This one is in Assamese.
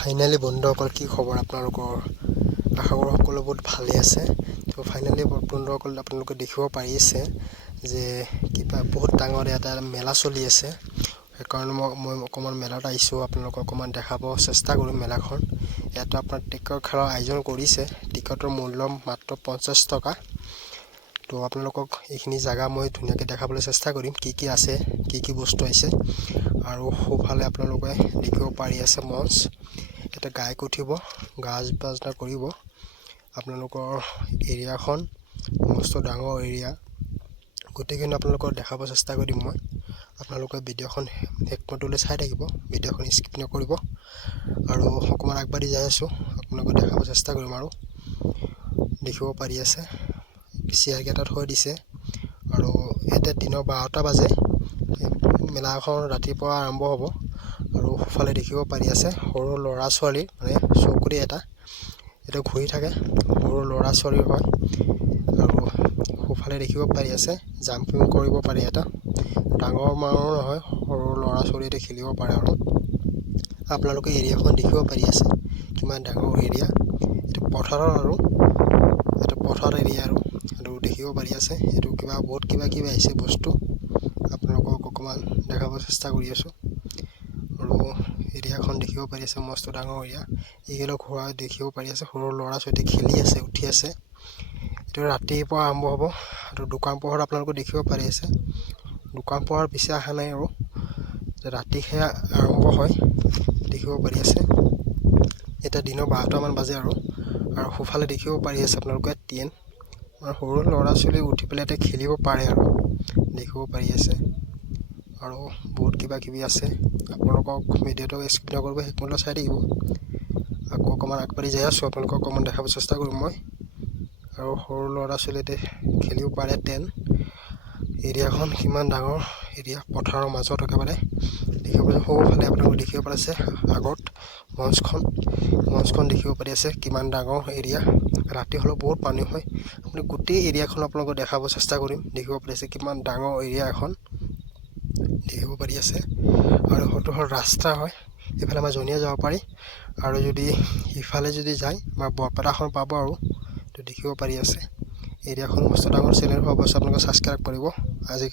ফাইনালি বন্ধুসকল কি খবৰ আপোনালোকৰ আশা কৰোঁ সকলো বহুত ভালে আছে। তো ফাইনালি বন্ধুসকল আপোনালোকে দেখিব পাৰিছে যে কিবা বহুত ডাঙৰ এটা মেলা চলি আছে। সেইকাৰণে মই অকণমান মেলাত আহিছোঁ, আপোনালোকক অকণমান দেখাব চেষ্টা কৰিম মেলাখন। ইয়াত আপোনাৰ টিকট খেলৰ আয়োজন কৰিছে। টিকটৰ মূল্য মাত্ৰ 50 টকা। তো আপোনালোকক এইখিনি জায়গা মই ধুনীয়াকৈ দেখাবলৈ চেষ্টা কৰিম, কি আছে, কি বস্তু আছে। আৰু সোঁফালে আপোনালোকে দেখিব পাৰি আছে মঞ্চ, এটা গায়ক উঠিব, গাজ বাজনা কৰিব। আপোনালোকৰ এৰিয়াখন মস্ত ডাঙৰ এৰিয়া, গোটেইখিনি আপোনালোকক দেখাব চেষ্টা কৰিম মই। আপোনালোকে ভিডিঅ'খন শেষলৈ চাই থাকিব, ভিডিঅ'খন স্কিপ নকৰিব। আৰু অকণমান আগবাঢ়ি যাই আছোঁ, আপোনালোকক দেখাব চেষ্টা কৰিম। আৰু দেখিব পাৰি আছে চেয়াৰকেইটা থৈ দিছে। আৰু এতিয়া দিনৰ 12টা বাজে, মেলাখন ৰাতিপুৱা আৰম্ভ হ'ব। আৰু সোঁফালে দেখিব পাৰি আছে সৰু ল'ৰা ছোৱালী, মানে চকৰি এটা ঘূৰি থাকে, সৰু ল'ৰা ছোৱালীৰ হয়। আৰু সোঁফালে দেখিব পাৰি আছে জাম্পিং কৰিব পাৰি, এটা ডাঙৰ মানুহ নহয়, সৰু ল'ৰা ছোৱালী এটা খেলিব পাৰে। আৰু আপোনালোকে এৰিয়াখন দেখিব পাৰি আছে কিমান ডাঙৰ এৰিয়া। এইটো পথাৰৰ আৰু এটা পথাৰ এৰিয়া আৰু দেখিব পাৰি আছে এইটো বহুত কিবা আহিছে বস্তু, আপোনালোকক অকণমান দেখাব চেষ্টা কৰি আছোঁ। আৰু এৰিয়াখন দেখিব পাৰি আছে মস্ত ডাঙৰ এৰিয়া। এইবিলাক ঘোঁৰা দেখিব পাৰি আছে, সৰু ল'ৰা ছোৱালী খেলি আছে, উঠি আছে। এইটো ৰাতিপুৱা আৰম্ভ হ'ব। আৰু দোকান পোহাৰ আপোনালোকে দেখিব পাৰি আছে, দোকান পোহাৰ বেছি অহা নাই, আৰু ৰাতিহে আৰম্ভ হয়, দেখিব পাৰি আছে। এতিয়া দিনৰ 12টামান বাজে। আৰু সোঁফালে দেখিব পাৰি আছে আপোনালোকে ট্ৰেইন, সৰু ল'ৰা ছোৱালী উঠি পেলাই এতিয়া খেলিব পাৰে, আৰু দেখিব পাৰি আছে। আৰু বহুত কিবা আছে, আপোনালোকক ভিডিঅ'টো স্কিপ নকৰিব, শেষলৈ চাই থাকিব। আকৌ অকণমান আগবাঢ়ি যাই আছোঁ, আপোনালোকক অকণমান দেখাব চেষ্টা কৰিম মই। আৰু সৰু ল'ৰা ছোৱালীতে খেলিব পাৰে ট্ৰেইন। এৰিয়াখন কিমান ডাঙৰ এৰিয়া, পথাৰৰ মাজত একেবাৰে দেখিব পাৰি। সৌফালে আপোনালোকে দেখিব পাৰিছে আগত মঞ্চখন দেখিব পাৰি আছে কিমান ডাঙৰ এৰিয়া। ৰাতি হ'লেও বহুত পানী হয়। আপুনি গোটেই এৰিয়াখন আপোনালোকক দেখাব চেষ্টা কৰিম। দেখিব পাৰিছে কিমান ডাঙৰ এৰিয়া এখন, দেখিব পাৰি আছে। আৰু সেইটো হ'ল ৰাস্তা হয়, এইফালে আমাৰ জনিয়া যাব পাৰি। আৰু যদি ইফালে যদি যায় আমাৰ বৰপেটাখন পাব। আৰু তো দেখিব পাৰি আছে এৰিয়াখন মস্ত ডাঙৰ। চেনেল অৱশ্যে আপোনালোকে ছাবস্ক্ৰাইব কৰিব। আজি